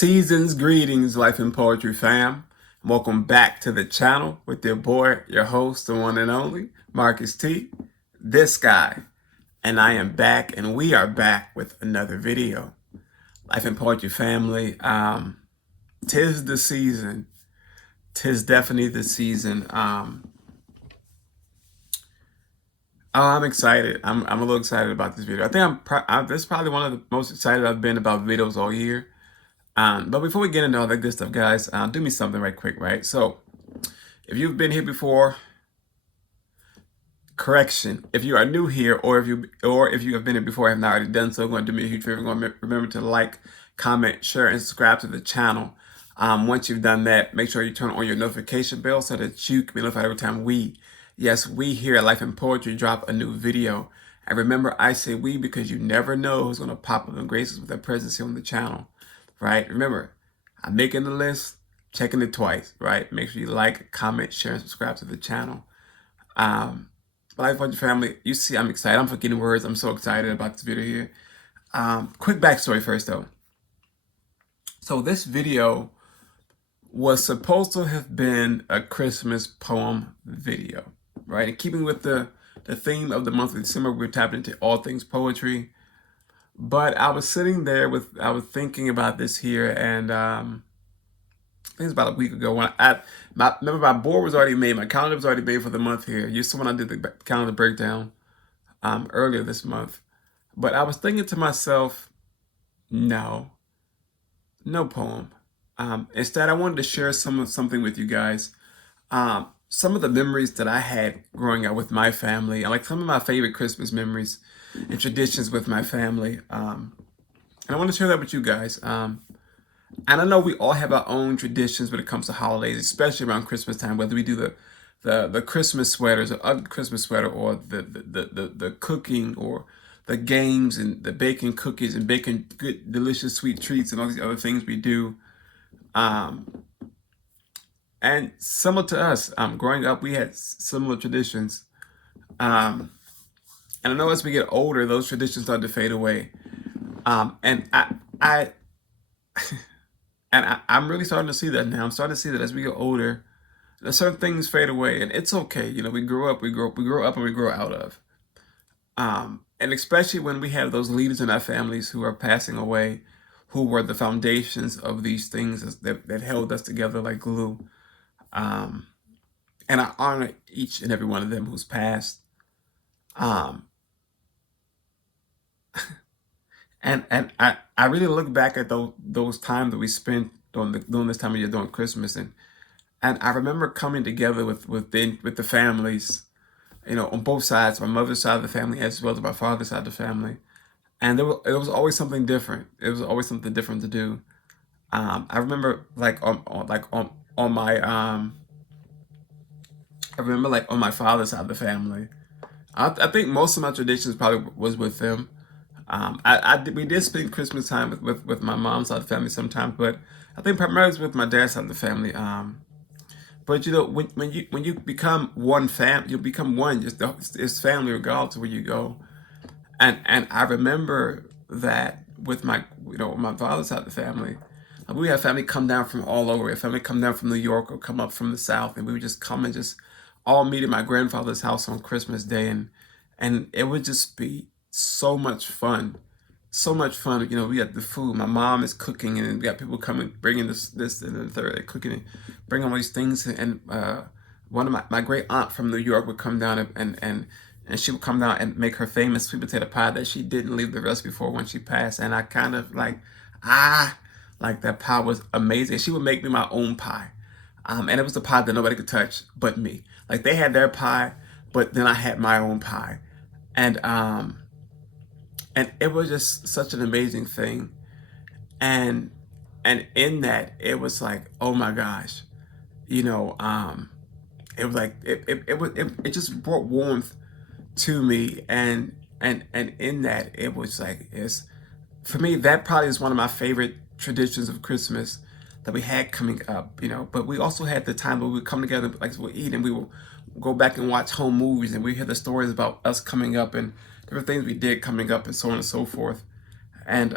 Seasons, greetings, Life and Poetry fam. Welcome back to the channel with your boy, your host, the one and only, Marcus T, this guy. And I am back, and we are back with another video. Life and Poetry family, tis the season. Tis definitely the season. I'm excited. I'm a little excited about this video. I think this is probably one of the most excited I've been about videos all year. But before we get into all that good stuff, guys, do me something right quick, right? So, if you've been here before, correction. If you are new here, or if you have been here before, and have not already done so, going to do me a huge favor. Going to remember to like, comment, share, and subscribe to the channel. Once you've done that, make sure you turn on your notification bell so that you can be notified every time we here at Life and Poetry drop a new video. And remember, I say we because you never know who's going to pop up and grace us with their presence here on the channel. Right? Remember, I'm making the list, checking it twice, right? Make sure you like, comment, share, and subscribe to the channel. Life Poetry family, you see I'm excited. I'm forgetting words. I'm so excited about this video here. Quick backstory first, though. So this video was supposed to have been a Christmas poem video, right? And keeping with the theme of the month of December, we're tapping into all things poetry. But I was sitting there I was thinking about this here, and I think it was about a week ago when remember my board was already made, my calendar was already made for the month here. You saw when I did the calendar breakdown earlier this month. But I was thinking to myself, no poem. Instead, I wanted to share something with you guys. Some of the memories that I had growing up with my family, and like some of my favorite Christmas memories and traditions with my family. And I want to share that with you guys. And I know we all have our own traditions when it comes to holidays, especially around Christmas time, whether we do the Christmas sweaters or other Christmas sweater, or the cooking, or the games, and the baking cookies and baking good, delicious, sweet treats, and all these other things we do. And similar to us, growing up, we had similar traditions. And I know as we get older, those traditions start to fade away. And I'm really starting to see that now. I'm starting to see that as we get older, certain things fade away, and it's okay. You know, we grow up, and we grow out of. And especially when we have those leaders in our families who are passing away, who were the foundations of these things that held us together like glue. And I honor each and every one of them who's passed. And I really look back at those times that we spent during this time of year, during Christmas, and I remember coming together with the families, you know, on both sides, my mother's side of the family as well as my father's side of the family, and it was always something different. It was always something different to do. I remember on my father's side of the family. I think most of my traditions probably was with them. We did spend Christmas time with my mom's side of the family sometimes, but I think primarily with my dad's side of the family. But you know, when you become one you become one. It's family regardless of where you go. And I remember that with my father's side of the family, we had family come down from all over. We had family come down from New York or come up from the South, and we would just come and just all meet at my grandfather's house on Christmas Day, and it would just be so much fun. So much fun. You know, we had the food. My mom is cooking, and we got people coming, bringing this and the third, cooking and bringing all these things. And one of my great aunt from New York would come down and she would come down and make her famous sweet potato pie that she didn't leave the recipe for when she passed. And I kind of like that pie was amazing. She would make me my own pie. And it was a pie that nobody could touch but me. Like they had their pie, but then I had my own pie. And it was just such an amazing thing. And in that, it was like, oh my gosh, you know, it was like it just brought warmth to me, and in that, it was like, it's for me, that probably is one of my favorite traditions of Christmas that we had coming up, you know. But we also had the time where we would come together, like we'll eat, and we will go back and watch home movies, and we hear the stories about us coming up and different things we did coming up, and so on and so forth. And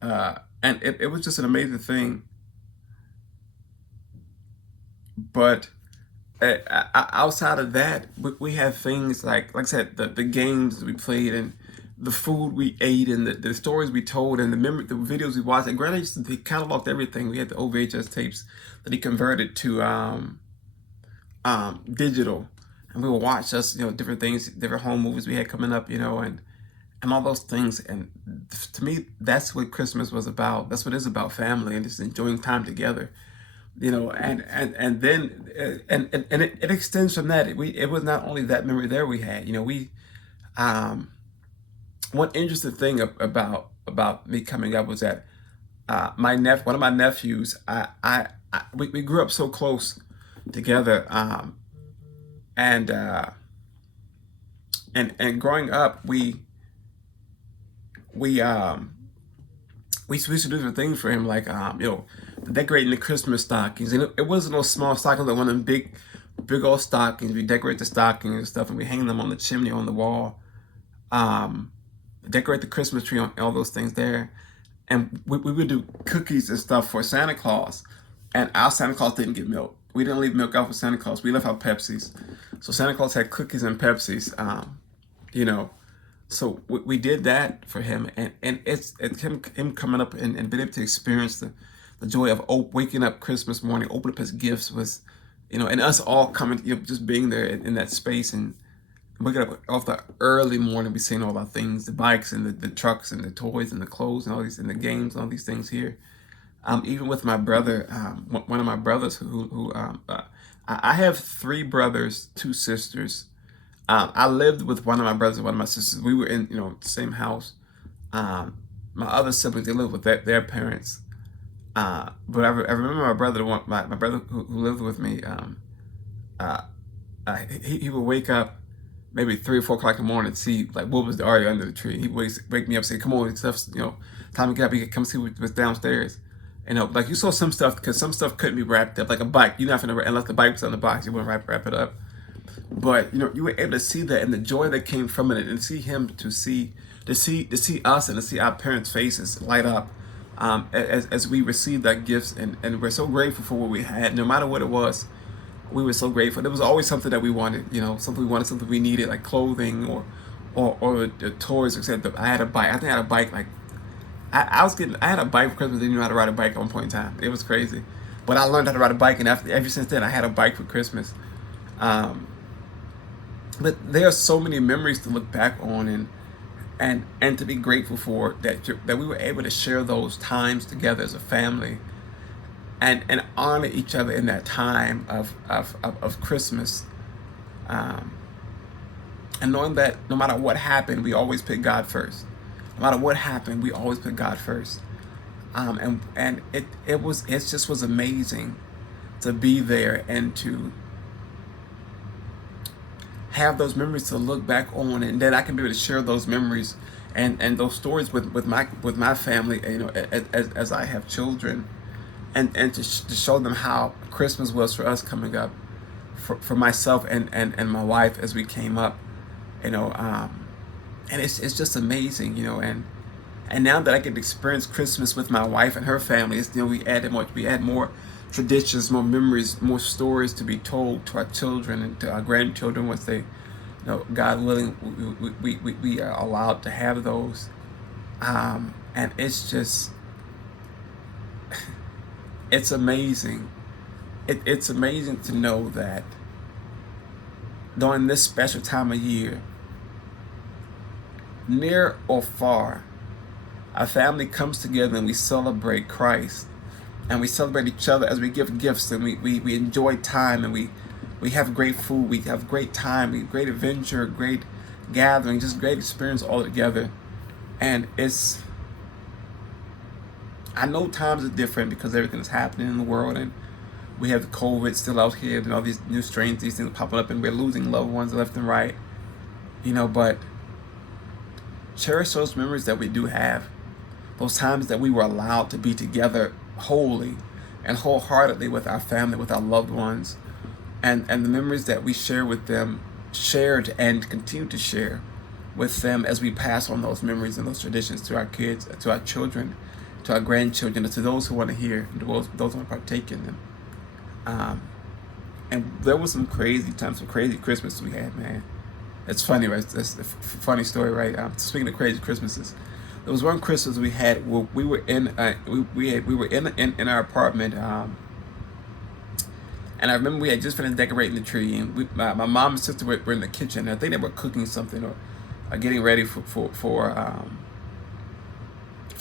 And it was just an amazing thing. But outside of that, we have things like I said, the games we played and the food we ate and the stories we told and the videos we watched. And granted, he cataloged everything. We had the old VHS tapes that he converted to digital, and we would watch us, different things, different home movies we had coming up, and all those things. And to me, that's what Christmas was about. That's what it's about, family and just enjoying time together. And then and it extends from that. It was not only that memory there we had. We um one interesting thing about me coming up was that one of my nephews, we grew up so close together, and and growing up we we used to do different things for him, like decorating the Christmas stockings, and it wasn't no small stockings, like one of them big old stockings. We decorate the stockings and stuff, and we hang them on the chimney on the wall. Um, Decorate the Christmas tree on all those things there, and we would do cookies and stuff for Santa Claus, and our Santa Claus didn't get milk. We didn't leave milk out for Santa Claus. We left out Pepsis, so Santa Claus had cookies and Pepsis. You know, so we did that for him, and it's him coming up and being able to experience the joy of waking up Christmas morning, open up his gifts was, and us all coming, just being there in that space and waking up off the early morning, we seeing all our things, the bikes and the trucks and the toys and the clothes and all these and the games and all these things here. Even with my brother, one of my brothers who I have three brothers, two sisters. I lived with one of my brothers and one of my sisters. We were in, the same house. My other siblings, they lived with their parents. But I remember my brother, my brother who lived with me. Uh, he would wake up maybe 3 or 4 o'clock in the morning to see like what was already under the tree. He would wake me up, and say, "Come on, stuff's time to get up. You can come see what's downstairs." Like you saw some stuff because some stuff couldn't be wrapped up, like a bike. You're not gonna unless the bike was on the box, you wouldn't wrap it up. But you were able to see that and the joy that came from it, and see him to see us and to see our parents' faces light up, as we received our gifts, and we're so grateful for what we had, no matter what it was. We were so grateful. There was always something that we wanted, something we wanted, something we needed, like clothing or the toys. Except I had a bike. I think I had a bike. Like I had a bike for Christmas. Didn't know how to ride a bike at one point in time. It was crazy, but I learned how to ride a bike, and ever since then, I had a bike for Christmas. Um, but there are so many memories to look back on, and to be grateful for that we were able to share those times together as a family, and honor each other in that time of Christmas, um, and knowing that no matter what happened, we always put God first. No matter what happened, we always put God first. And it just was amazing to be there and to have those memories to look back on, and then I can be able to share those memories and those stories with my family, as I have children, and to show them how Christmas was for us coming up, for myself and my wife as we came up, and it's just amazing, and now that I can experience Christmas with my wife and her family, we add more traditions, more memories, more stories to be told to our children and to our grandchildren once they, God willing, we are allowed to have those, and it's just, it's amazing. It's amazing to know that during this special time of year, near or far, our family comes together and we celebrate Christ, and we celebrate each other as we give gifts, and we enjoy time, and we have great food, we have great time, we have great adventure, great gathering, just great experience all together. And I know times are different because everything is happening in the world, and we have the COVID still out here, and all these new strains, these things popping up, and we're losing loved ones left and right, but cherish those memories that we do have, those times that we were allowed to be together wholly and wholeheartedly with our family, with our loved ones, and the memories that we share with them, shared and continue to share with them as we pass on those memories and those traditions to our kids, to our children, to our grandchildren, to those who want to hear, those who want to partake in them. Um, and there was some crazy times, some crazy Christmas we had, man. It's funny, right? It's a funny story, right? Speaking of crazy Christmases, there was one Christmas we had where we were in we were in our apartment, and I remember we had just finished decorating the tree, and my mom and sister were in the kitchen. I think they were cooking something or getting ready for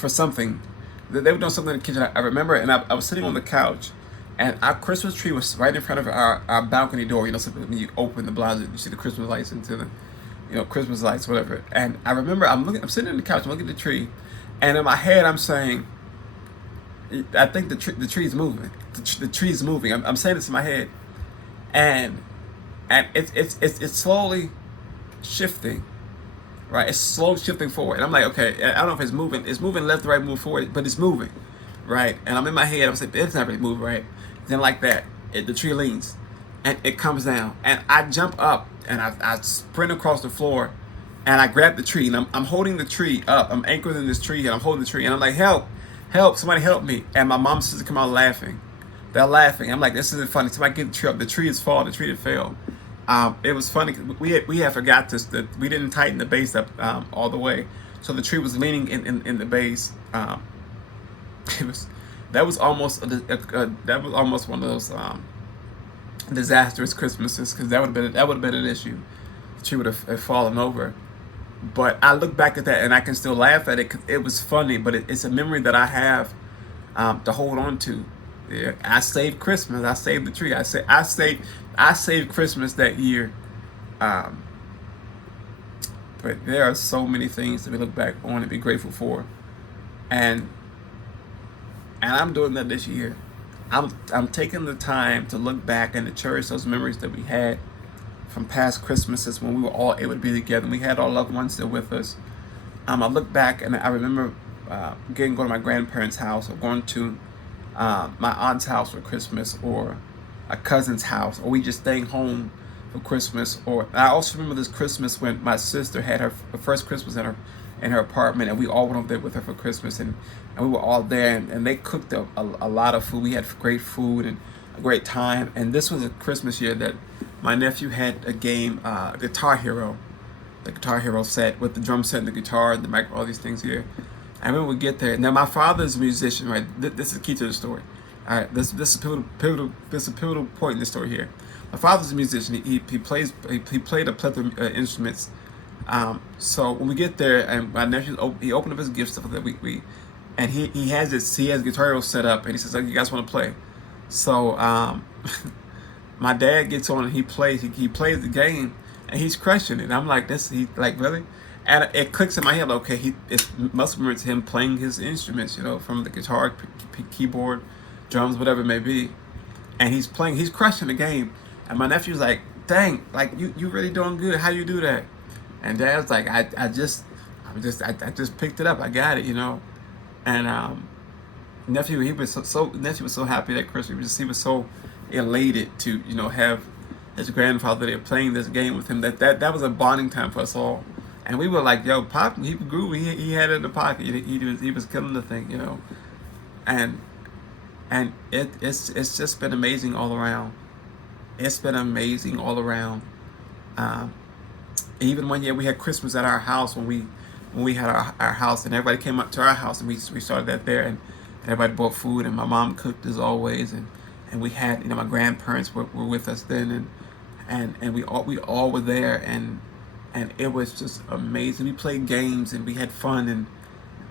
something. They were doing something in the kitchen. I remember, and I was sitting on the couch, and our Christmas tree was right in front of our balcony door. You know, so when you open the blinds, you see the Christmas lights into the, Christmas lights, whatever. And I remember I'm sitting in the couch, I'm looking at the tree, and in my head I'm saying, I think the tree's moving. The tree's moving. I'm saying this in my head, and it's slowly shifting. Right, it's slowly shifting forward, and I'm like, okay, I don't know if it's moving. It's moving left, right, moving forward, but it's moving, right? And I'm in my head. I'm saying it's not really moving, right? Then like that, the tree leans, and it comes down, and I jump up, and I sprint across the floor, and I grab the tree, and I'm holding the tree up. I'm anchored in this tree, and I'm holding the tree, and I'm like, help, help, somebody help me! And my mom and sister come out laughing. They're laughing. I'm like, this isn't funny. Somebody get the tree up. The tree is falling. The tree that fell. It was funny. We had forgot this, that we didn't tighten the base up all the way, so the tree was leaning in the base. It was that was almost that was almost one of those disastrous Christmases, because that would have been an issue. The tree would have fallen over. But I look back at that and I can still laugh at it, because it was funny. But it's a memory that I have to hold on to. Yeah, I saved Christmas. I saved the tree. I saved Christmas that year. Um, but there are so many things to look back on and be grateful for, and I'm doing that this year. I'm taking the time to look back and to cherish those memories that we had from past Christmases when we were all able to be together. And we had our loved ones still with us. I look back and I remember going to my grandparents' house, or going to my aunt's house for Christmas, or a cousin's house, or we just staying home for Christmas. Or I also remember this Christmas when my sister had her first Christmas in her apartment, and we all went over there with her for Christmas, and we were all there, and they cooked a lot of food. We had great food and a great time. And this was a Christmas year that my nephew had a game, Guitar Hero, the Guitar Hero set with the drum set and the guitar and the mic, all these things here. And when we get there, now my father's a musician, right? This is the key to the story. All right, this is a pivotal point in the story here. My father's a musician. He played a plethora of instruments. So when we get there, and my nephew he opened up his gift stuff that we and he has Guitar Hero set up, and he says, "Oh, you guys want to play?" So my dad gets on and he plays the game, and he's crushing it. And I'm like, he like, really? And it clicks in my head, okay, it must remember him playing his instruments, from the guitar, keyboard, drums, whatever it may be. And he's crushing the game. And my nephew's like, dang, like you really doing good. How you do that? And Dad's like, I just picked it up. I got it, And nephew was so happy that Christmas. He was so elated to have his grandfather there playing this game with him. That was a bonding time for us all. And we were like, yo, Pop, he was groovy. He had it in the pocket. He was killing the thing, And it's just been amazing all around. It's been amazing all around. Even one year we had Christmas at our house when we had our house, and everybody came up to our house, and we started that there, and everybody bought food, and my mom cooked as always, and we had my grandparents were with us then, and we all were there, and it was just amazing. We played games and we had fun,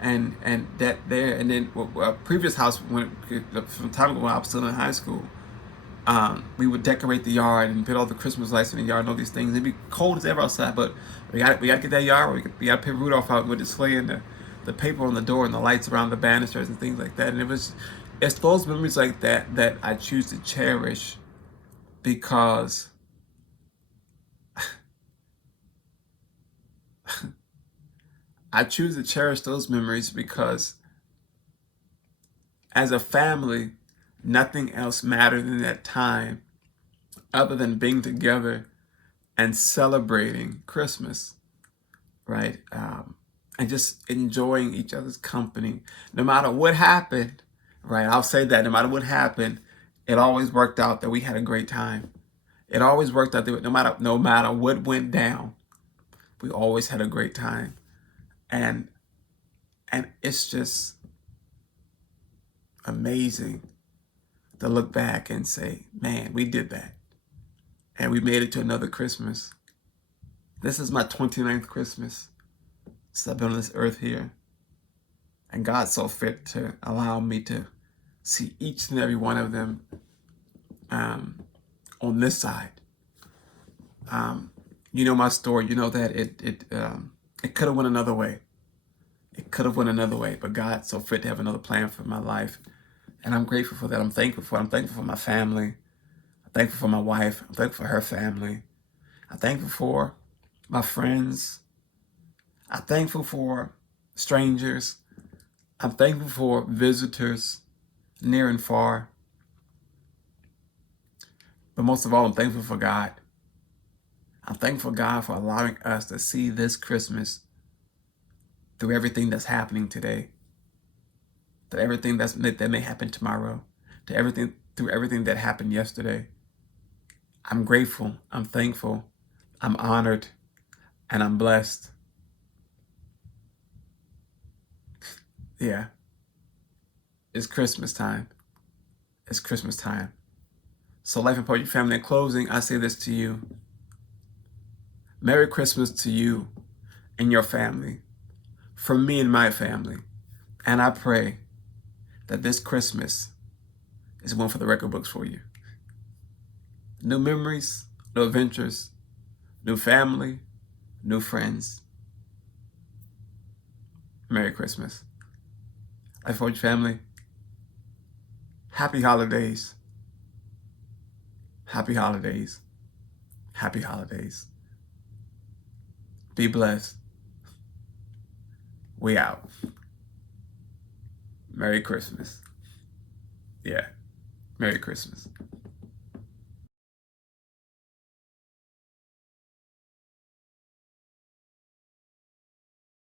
and that there. And then our previous house, from time ago when I was still in high school, we would decorate the yard and put all the Christmas lights in the yard and all these things. It'd be cold as ever outside, but we got to get that yard. We got to put Rudolph out with displaying the paper on the door and the lights around the banisters and things like that. And it's those memories like that I choose to cherish, because I choose to cherish those memories because as a family, nothing else mattered in that time other than being together and celebrating Christmas, right? and just enjoying each other's company. No matter what happened, right? I'll say that no matter what happened, it always worked out that we had a great time. It always worked out that no matter what went down, we always had a great time. And it's just amazing to look back and say, man, we did that. And we made it to another Christmas. This is my 29th Christmas since I've been on this earth here. And God saw fit to allow me to see each and every one of them on this side. You know my story. You know that it could have went another way. It could have went another way, but God saw fit to have another plan for my life. And I'm grateful for that. I'm thankful for it. I'm thankful for my family. I'm thankful for my wife. I'm thankful for her family. I'm thankful for my friends. I'm thankful for strangers. I'm thankful for visitors, near and far. But most of all, I'm thankful for God. I'm thankful for God for allowing us to see this Christmas through everything that's happening today, to everything that may happen tomorrow, through everything that happened yesterday. I'm grateful, I'm thankful, I'm honored, and I'm blessed. Yeah, it's Christmas time. It's Christmas time. So Life and Poetry family, in closing, I say this to you. Merry Christmas to you and your family, from me and my family. And I pray that this Christmas is one for the record books for you. New memories, new adventures, new family, new friends. Merry Christmas. Life and Poetry family, happy holidays. Happy holidays. Happy holidays. Be blessed. We out. Merry Christmas. Yeah. Merry Christmas.